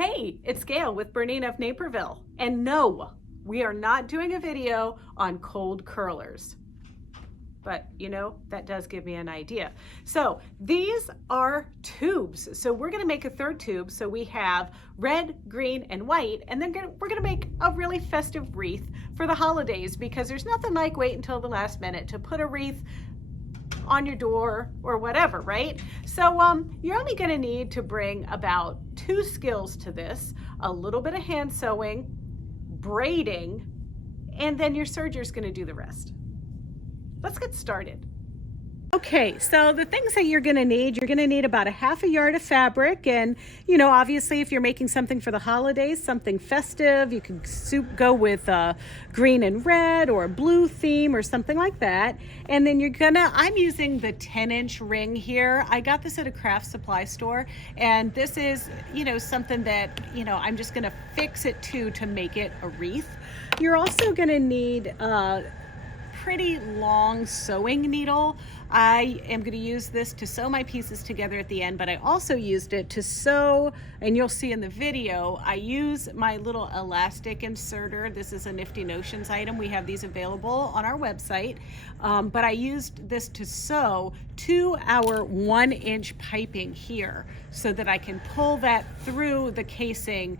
Hey, it's Gayle with BERNINA of Naperville. And no, we are not doing a video on cold curlers. But you know, that does give me an idea. So these are tubes. So we're gonna make a third tube. So we have red, green, and white, and then we're gonna make a really festive wreath for the holidays, because there's nothing like wait until the last minute to put a wreath on your door or whatever, right? So you're only gonna need to bring about 2 skills to this: a little bit of hand sewing, braiding, and then your serger's gonna do the rest. Let's get started. Okay, so the things that you're gonna need about a ½ yard of fabric. And you know, obviously if you're making something for the holidays, something festive, you can go with green and red or a blue theme or something like that. And then I'm using the 10-inch ring here. I got this at a craft supply store, and this is, you know, something that, you know, I'm just gonna fix it to make it a wreath. You're also gonna need pretty long sewing needle. I am going to use this to sew my pieces together at the end, but I also used it to sew, and you'll see in the video, I use my little elastic inserter. This is a Nifty Notions item. We have these available on our website, but I used this to sew to our 1-inch piping here so that I can pull that through the casing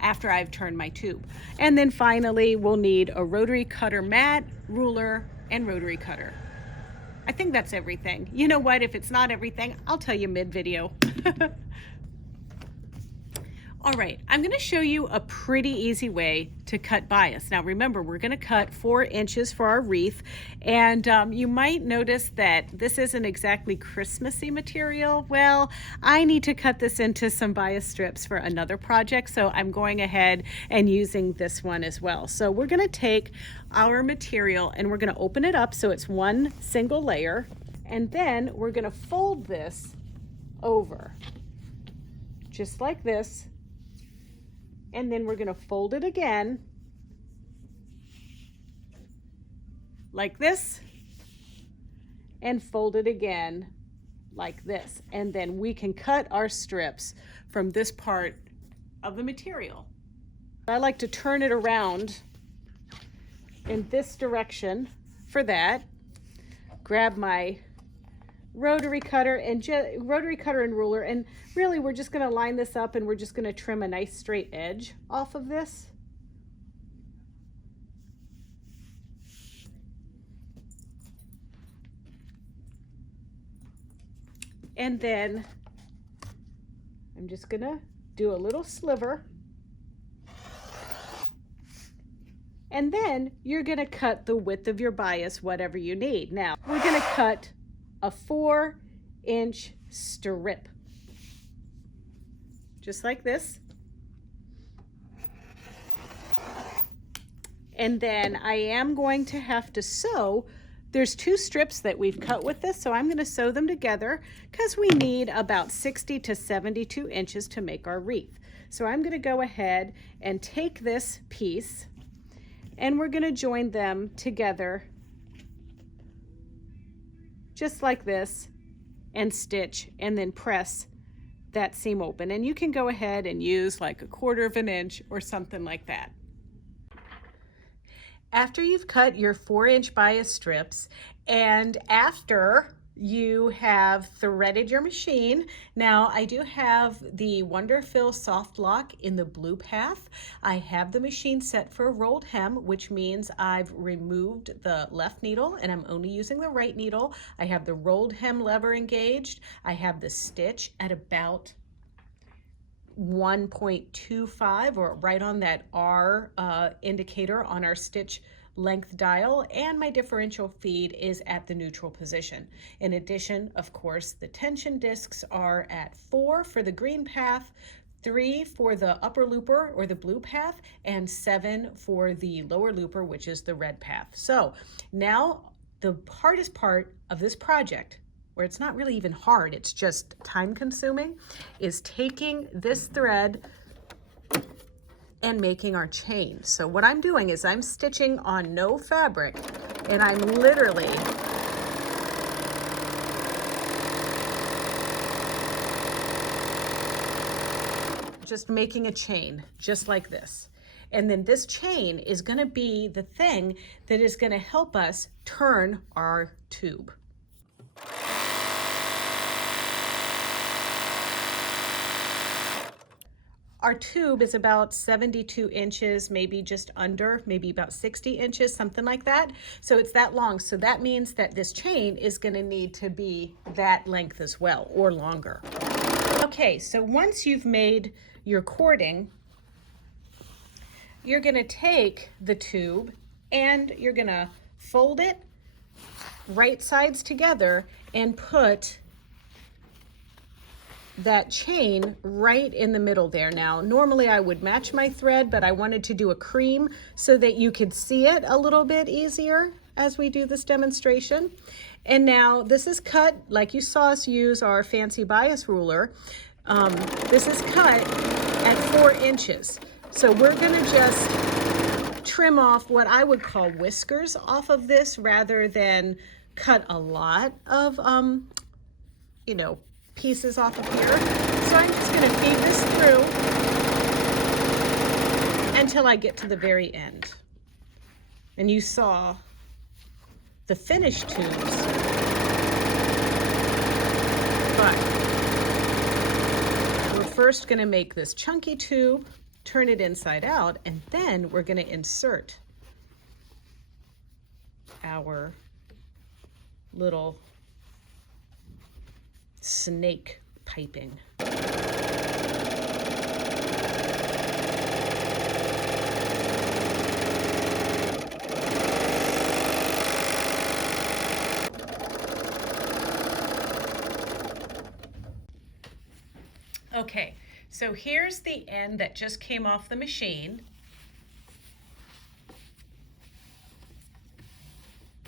after I've turned my tube. And then finally, we'll need a rotary cutter mat, ruler, and rotary cutter. I think that's everything. You know what? If it's not everything, I'll tell you mid-video. All right, I'm gonna show you a pretty easy way to cut bias. Now remember, we're gonna cut 4 inches for our wreath, and you might notice that this isn't exactly Christmassy material. Well, I need to cut this into some bias strips for another project, so I'm going ahead and using this one as well. So we're gonna take our material and we're gonna open it up so it's one single layer, and then we're gonna fold this over, just like this. And then we're going to fold it again like this, and fold it again like this. And then we can cut our strips from this part of the material. I like to turn it around in this direction for that. Grab my rotary cutter and ruler, and really we're just going to line this up, and we're just going to trim a nice straight edge off of this. And then I'm just going to do a little sliver, and then you're going to cut the width of your bias, whatever you need. Now we're going to cut a 4-inch strip, just like this. And then I am going to have to sew. There's 2 strips that we've cut with this, so I'm going to sew them together because we need about 60 to 72 inches to make our wreath. So I'm going to go ahead and take this piece, and we're going to join them together just like this, and stitch, and then press that seam open. And you can go ahead and use like 1/4 inch or something like that. After you've cut your 4-inch bias strips, and after you have threaded your machine. Now I do have the Wonderfill Soft Lock in the blue path. I have the machine set for a rolled hem, which means I've removed the left needle and I'm only using the right needle. I have the rolled hem lever engaged. I have the stitch at about 1.25, or right on that R indicator on our stitch length dial, and my differential feed is at the neutral position. In addition, of course, the tension discs are at 4 for the green path, 3 for the upper looper or the blue path, and 7 for the lower looper, which is the red path. So now the hardest part of this project, where it's not really even hard, it's just time consuming, is taking this thread and making our chain. So what I'm doing is I'm stitching on no fabric, and I'm literally just making a chain, just like this. And then this chain is gonna be the thing that is gonna help us turn our tube. Our tube is about 72 inches, maybe just under, maybe about 60 inches, something like that. So it's that long. So that means that this chain is gonna need to be that length as well, or longer. Okay, so once you've made your cording, you're gonna take the tube and you're gonna fold it right sides together and put that chain right in the middle there. Now, normally I would match my thread, but I wanted to do a cream so that you could see it a little bit easier as we do this demonstration. And now this is cut like you saw us use our fancy bias ruler. This is cut at 4 inches. So we're gonna just trim off what I would call whiskers off of this rather than cut a lot of, you know, pieces off of here. So I'm just gonna feed this through until I get to the very end. And you saw the finished tubes, but we're first gonna make this chunky tube, turn it inside out, and then we're gonna insert our little snake piping. Okay, so here's the end that just came off the machine.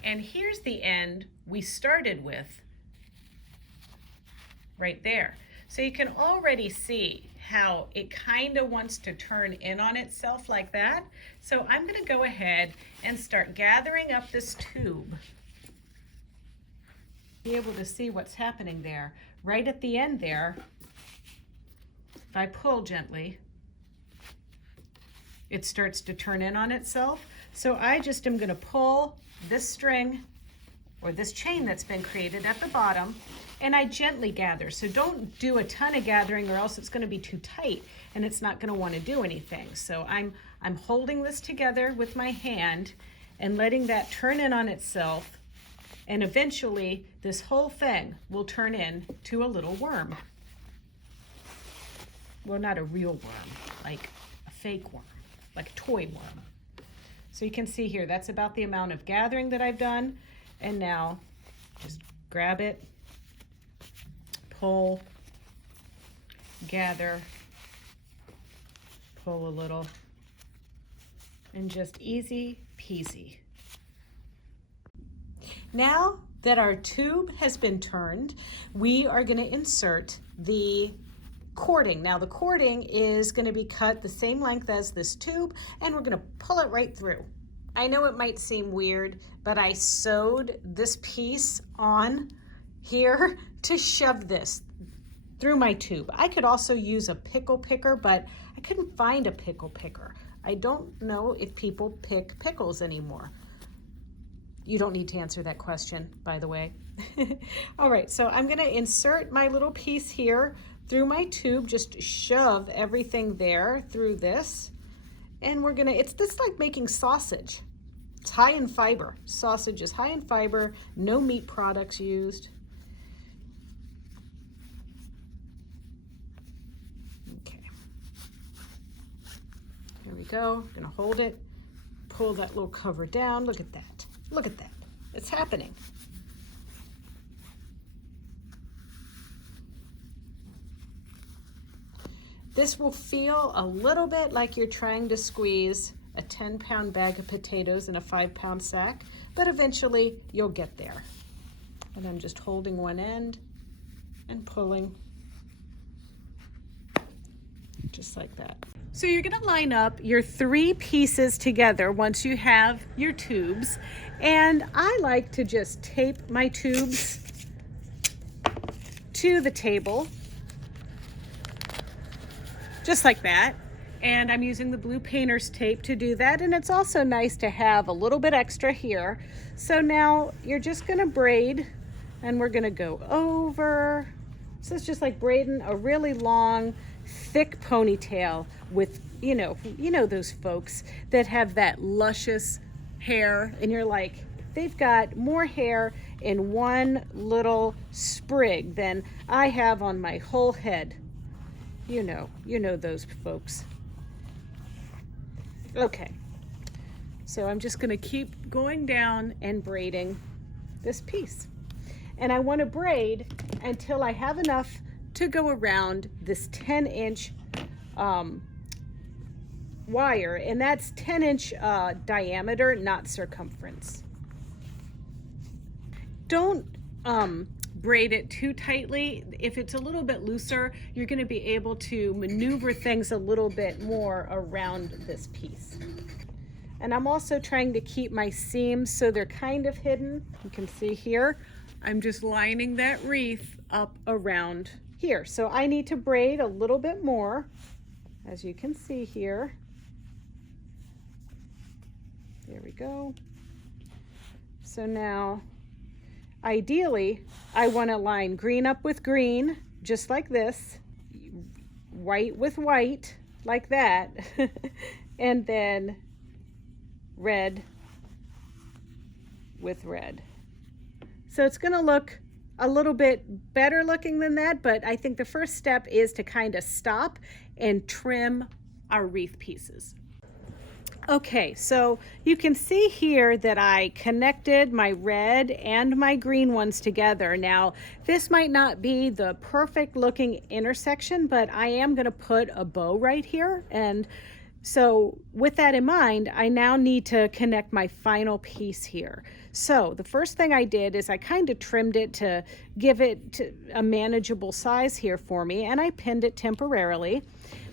And here's the end we started with right there. So you can already see how it kind of wants to turn in on itself like that. So I'm gonna go ahead and start gathering up this tube. Be able to see what's happening there. Right at the end there, if I pull gently, it starts to turn in on itself. So I just am gonna pull this string or this chain that's been created at the bottom, and I gently gather. So don't do a ton of gathering or else it's gonna be too tight and it's not gonna wanna do anything. So I'm holding this together with my hand and letting that turn in on itself, and eventually this whole thing will turn into a little worm. Well, not a real worm, like a fake worm, like a toy worm. So you can see here, that's about the amount of gathering that I've done. And now just grab it, pull, gather, pull a little, and just easy peasy. Now that our tube has been turned, we are going to insert the cording. Now the cording is going to be cut the same length as this tube, and we're going to pull it right through. I know it might seem weird, but I sewed this piece on here to shove this through my tube. I could also use a pickle picker, but I couldn't find a pickle picker. I don't know if people pick pickles anymore. You don't need to answer that question, by the way. All right, so I'm gonna insert my little piece here through my tube, just shove everything there through this. And we're gonna, it's this like making sausage. It's high in fiber. Sausage is high in fiber, no meat products used. Okay. Here we go. Gonna hold it, pull that little cover down. Look at that. Look at that. It's happening. This will feel a little bit like you're trying to squeeze a 10-pound bag of potatoes in a 5-pound sack, but eventually you'll get there. And I'm just holding one end and pulling, just like that. So you're gonna line up your 3 pieces together once you have your tubes. And I like to just tape my tubes to the table, just like that. And I'm using the blue painter's tape to do that. And it's also nice to have a little bit extra here. So now you're just gonna braid, and we're gonna go over. So it's just like braiding a really long, thick ponytail with, you know those folks that have that luscious hair, and you're like, they've got more hair in one little sprig than I have on my whole head. You know those folks. Okay, so I'm just gonna keep going down and braiding this piece. And I wanna braid until I have enough to go around this 10-inch wire, and that's 10-inch diameter, not circumference. Don't braid it too tightly. If it's a little bit looser, you're going to be able to maneuver things a little bit more around this piece. And I'm also trying to keep my seams so they're kind of hidden. You can see here, I'm just lining that wreath up around here. So I need to braid a little bit more, as you can see here. There we go. So now, ideally, I want to line green up with green, just like this, white with white, like that, and then red with red. So it's going to look a little bit better looking than that, but I think the first step is to kind of stop and trim our wreath pieces. Okay, so you can see here that I connected my red and my green ones together. Now, this might not be the perfect looking intersection, but I am going to put a bow right here. And so with that in mind, I now need to connect my final piece here. So the first thing I did is I kind of trimmed it to give it a manageable size here for me, and I pinned it temporarily.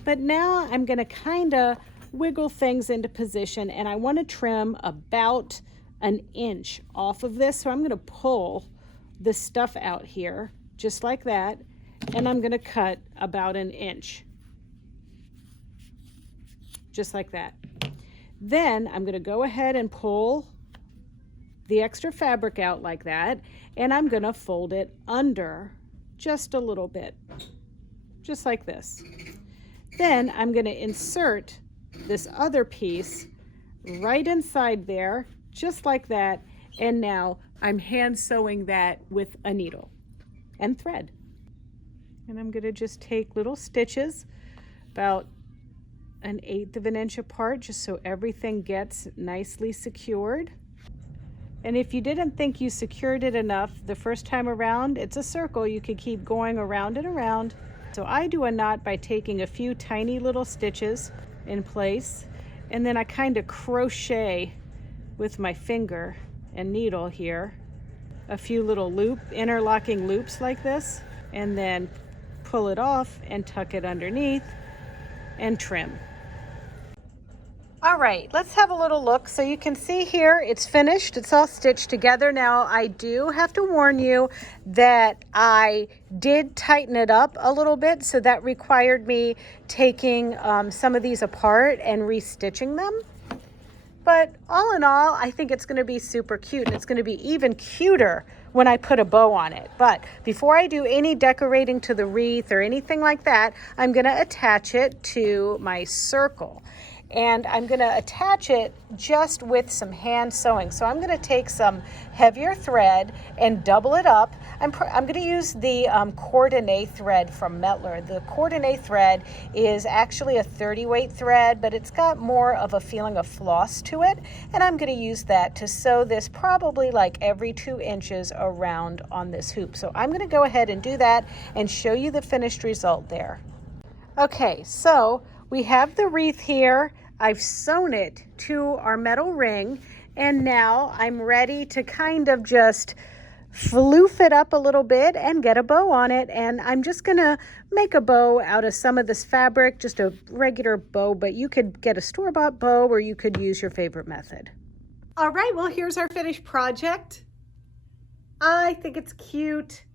But now I'm going to kind of wiggle things into position, and I want to trim about an inch off of this. So I'm going to pull this stuff out here just like that, and I'm going to cut about an inch just like that. Then I'm going to go ahead and pull the extra fabric out like that, and I'm going to fold it under just a little bit, just like this. Then I'm going to insert this other piece right inside there, just like that. And now I'm hand sewing that with a needle and thread. And I'm going to just take little stitches about 1/8 of an inch apart, just so everything gets nicely secured. And if you didn't think you secured it enough the first time around, it's a circle. You could keep going around and around. So I do a knot by taking a few tiny little stitches in place, and then I kind of crochet with my finger and needle here a few little interlocking loops like this, and then pull it off and tuck it underneath and trim. All right, let's have a little look. So you can see here it's finished. It's all stitched together. Now I do have to warn you that I did tighten it up a little bit, so that required me taking some of these apart and restitching them. But all in all, I think it's going to be super cute, and it's going to be even cuter when I put a bow on it. But before I do any decorating to the wreath or anything like that, I'm going to attach it to my circle. And I'm going to attach it just with some hand sewing. So I'm going to take some heavier thread and double it up. I'm going to use the coordinate thread from Metler. The coordinate thread is actually a 30 weight thread, but it's got more of a feeling of floss to it. And I'm going to use that to sew this probably like every 2 inches around on this hoop. So I'm going to go ahead and do that and show you the finished result there. Okay, so we have the wreath here. I've sewn it to our metal ring, and now I'm ready to kind of just floof it up a little bit and get a bow on it. And I'm just gonna make a bow out of some of this fabric, just a regular bow, but you could get a store-bought bow or you could use your favorite method. All right, well, here's our finished project. I think it's cute.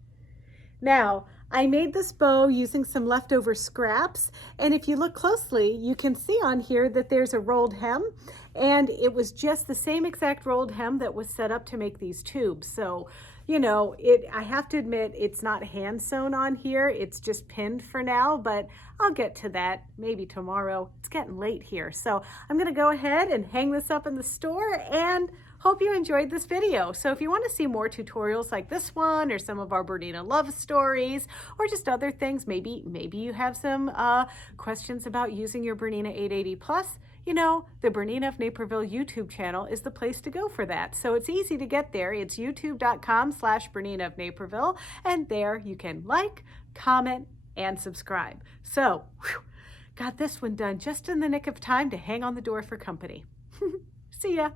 Now, I made this bow using some leftover scraps, and if you look closely, you can see on here that there's a rolled hem, and it was just the same exact rolled hem that was set up to make these tubes. So, you know, I have to admit it's not hand sewn on here, it's just pinned for now, but I'll get to that maybe tomorrow. It's getting late here, so I'm gonna go ahead and hang this up in the store, and hope you enjoyed this video. So if you want to see more tutorials like this one, or some of our Bernina love stories, or just other things, maybe you have some questions about using your Bernina 880 Plus, you know, the Bernina of Naperville YouTube channel is the place to go for that. So it's easy to get there. It's youtube.com/Bernina of Naperville, and there you can like, comment, and subscribe. So, got this one done just in the nick of time to hang on the door for company. See ya.